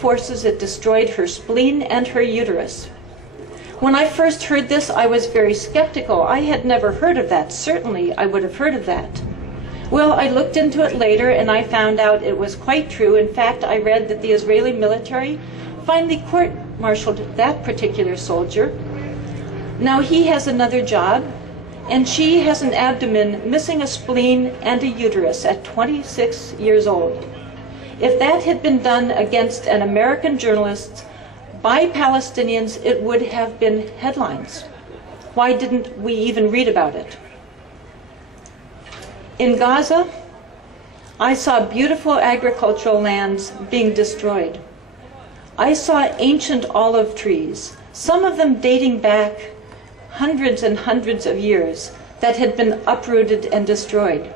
forces, it destroyed her spleen and her uterus. When I first heard this, I was very skeptical. I had never heard of that. Certainly, I would have heard of that. Well, I looked into it later and I found out it was quite true. In fact, I read that the Israeli military finally court-martialed that particular soldier. Now he has another job, and she has an abdomen missing a spleen and a uterus at 26 years old. If that had been done against an American journalist by Palestinians, it would have been headlines. Why didn't we even read about it? In Gaza, I saw beautiful agricultural lands being destroyed. I saw ancient olive trees, some of them dating back hundreds and hundreds of years, that had been uprooted and destroyed.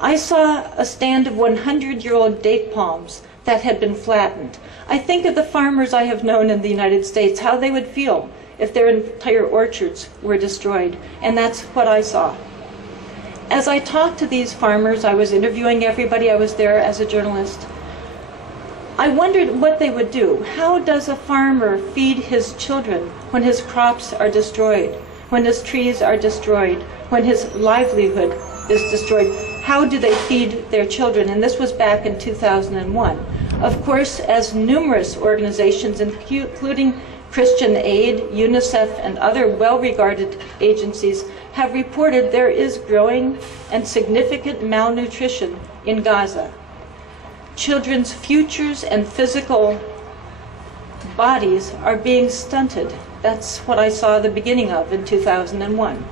I saw a stand of 100-year-old date palms that had been flattened. I think of the farmers I have known in the United States, how they would feel if their entire orchards were destroyed, and that's what I saw. As I talked to these farmers, I was interviewing everybody, I was there as a journalist, I wondered what they would do. How does a farmer feed his children when his crops are destroyed, when his trees are destroyed, when his livelihood is destroyed? How do they feed their children? And this was back in 2001. Of course, as numerous organizations, including Christian Aid, UNICEF, and other well-regarded agencies, have reported there is growing and significant malnutrition in Gaza. Children's futures and physical bodies are being stunted. That's what I saw the beginning of in 2001.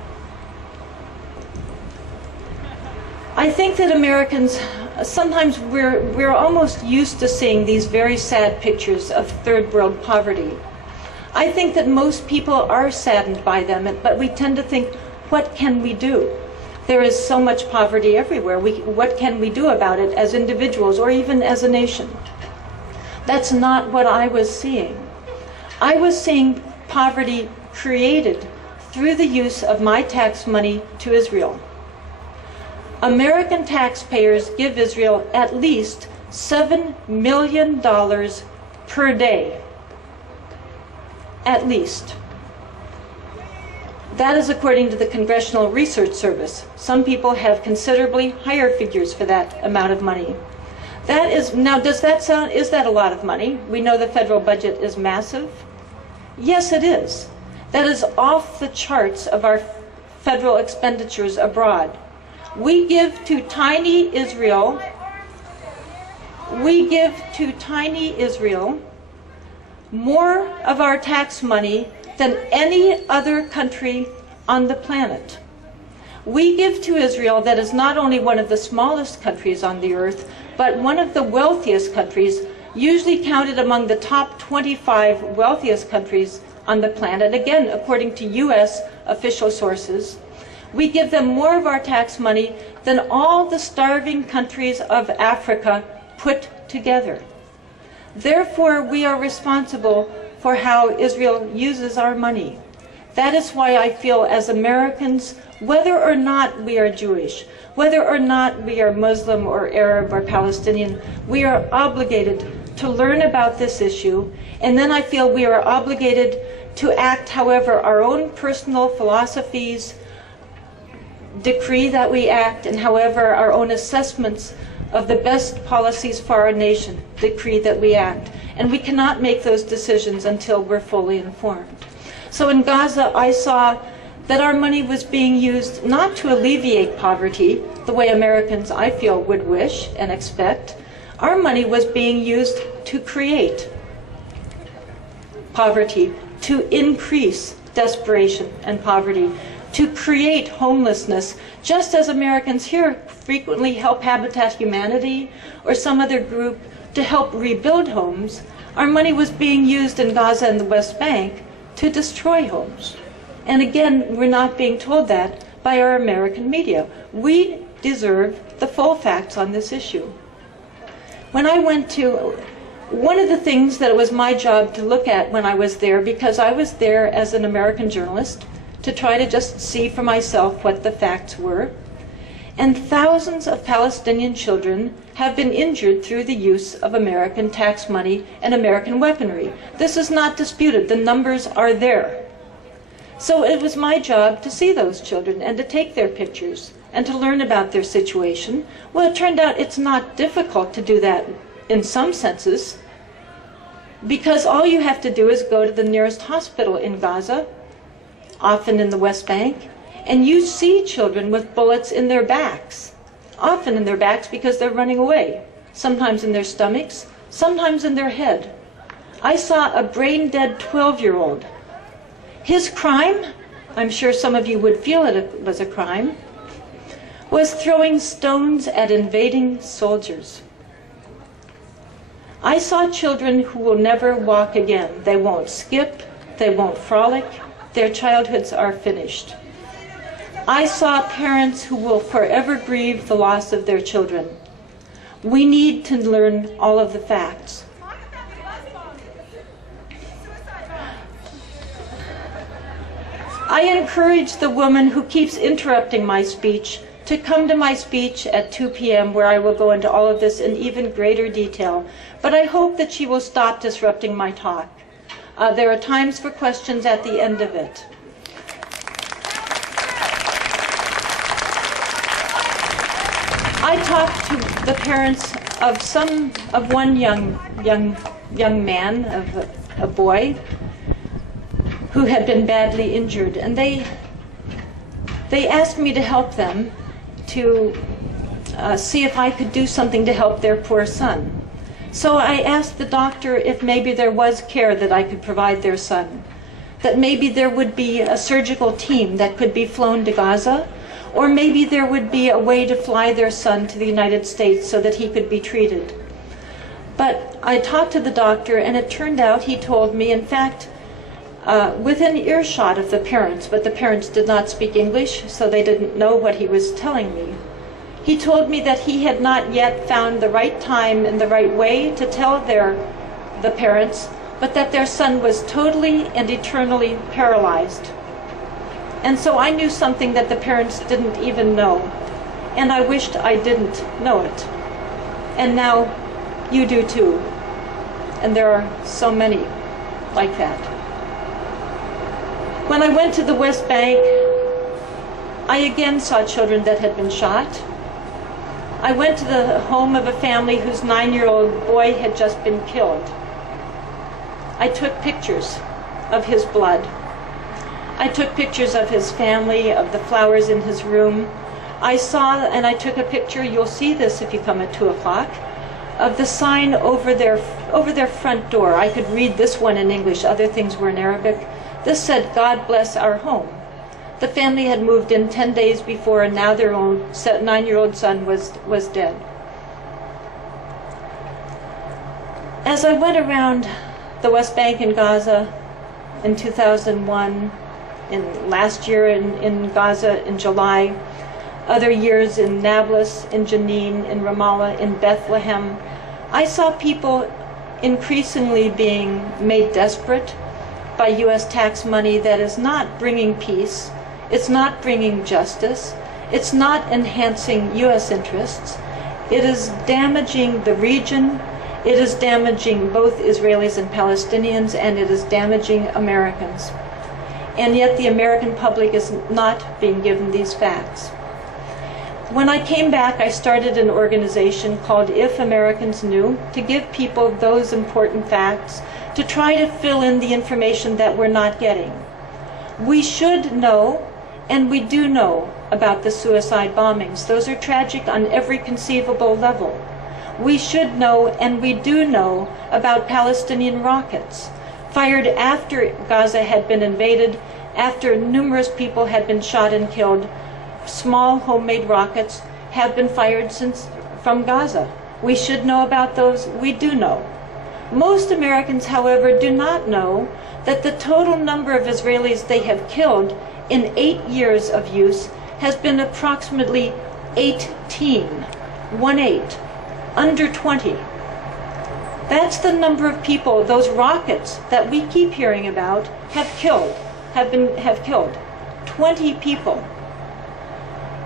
I think that Americans, sometimes we're almost used to seeing these very sad pictures of third world poverty. I think that most people are saddened by them, but we tend to think, what can we do? There is so much poverty everywhere. What can we do about it as individuals or even as a nation? That's not what I was seeing. I was seeing poverty created through the use of my tax money to Israel. American taxpayers give Israel at least $7 million per day. At least. That is according to the Congressional Research Service. Some people have considerably higher figures for that amount of money. That is, now is that a lot of money? We know the federal budget is massive. Yes, it is. That is off the charts of our federal expenditures abroad. We give to tiny Israel, more of our tax money than any other country on the planet. We give to Israel, that is not only one of the smallest countries on the earth, but one of the wealthiest countries, usually counted among the top 25 wealthiest countries on the planet, again, according to US official sources. We give them more of our tax money than all the starving countries of Africa put together. Therefore, we are responsible for how Israel uses our money. That is why I feel as Americans, whether or not we are Jewish, whether or not we are Muslim or Arab or Palestinian, we are obligated to learn about this issue, and then I feel we are obligated to act however our own personal philosophies decree that we act, and however our own assessments of the best policies for our nation decree that we act. And we cannot make those decisions until we're fully informed. So in Gaza, I saw that our money was being used not to alleviate poverty, the way Americans, I feel, would wish and expect. Our money was being used to create poverty, to increase desperation and poverty, to create homelessness, just as Americans here frequently help Habitat Humanity or some other group to help rebuild homes. Our money was being used in Gaza and the West Bank to destroy homes. And again, we're not being told that by our American media. We deserve the full facts on this issue. When I went to, one of the things that it was my job to look at when I was there, because I was there as an American journalist, to try to just see for myself what the facts were. And thousands of Palestinian children have been injured through the use of American tax money and American weaponry. This is not disputed. The numbers are there. So it was my job to see those children and to take their pictures and to learn about their situation. Well, it turned out it's not difficult to do that in some senses, because all you have to do is go to the nearest hospital in Gaza, often in the West Bank, and you see children with bullets in their backs, often in their backs because they're running away, sometimes in their stomachs, sometimes in their head. I saw a brain-dead 12-year-old. His crime, I'm sure some of you would feel it was a crime, was throwing stones at invading soldiers. I saw children who will never walk again. They won't skip, they won't frolic, their childhoods are finished. I saw parents who will forever grieve the loss of their children. We need to learn all of the facts. I encourage the woman who keeps interrupting my speech to come to my speech at 2 p.m. where I will go into all of this in even greater detail. But I hope that she will stop disrupting my talk. There are times for questions at the end of it. I talked to the parents of one young man, of a boy, who had been badly injured, and they asked me to help them to see if I could do something to help their poor son. So I asked the doctor if maybe there was care that I could provide their son, that maybe there would be a surgical team that could be flown to Gaza, or maybe there would be a way to fly their son to the United States so that he could be treated. But I talked to the doctor, and it turned out he told me, in fact, within earshot of the parents, but the parents did not speak English, so they didn't know what he was telling me. He told me that he had not yet found the right time and the right way to tell the parents, but that their son was totally and eternally paralyzed. And so I knew something that the parents didn't even know, and I wished I didn't know it. And now you do too, and there are so many like that. When I went to the West Bank, I again saw children that had been shot. I went to the home of a family whose 9-year-old boy had just been killed. I took pictures of his blood. I took pictures of his family, of the flowers in his room. I saw, and I took a picture, you'll see this if you come at 2 o'clock, of the sign over their front door. I could read this one in English, other things were in Arabic. This said, "God bless our home." The family had moved in 10 days before, and now their own 9-year-old son was dead. As I went around the West Bank and Gaza in 2001, last year in Gaza in July, other years in Nablus, in Jenin, in Ramallah, in Bethlehem, I saw people increasingly being made desperate by U.S. tax money that is not bringing peace, it's not bringing justice, it's not enhancing U.S. interests, it is damaging the region, it is damaging both Israelis and Palestinians, and it is damaging Americans. And yet the American public is not being given these facts. When I came back, I started an organization called If Americans Knew, to give people those important facts, to try to fill in the information that we're not getting. We should know, and we do know, about the suicide bombings. Those are tragic on every conceivable level. We should know, and we do know, about Palestinian rockets, fired after Gaza had been invaded, after numerous people had been shot and killed. Small homemade rockets have been fired from Gaza. We should know about those. We do know. Most Americans, however, do not know that the total number of Israelis they have killed in 8 years of use has been approximately 18, 18, under 20. That's the number of people those rockets that we keep hearing about have killed, have killed 20 people.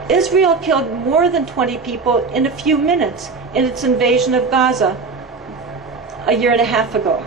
Israel killed more than 20 people in a few minutes in its invasion of Gaza a year and a half ago.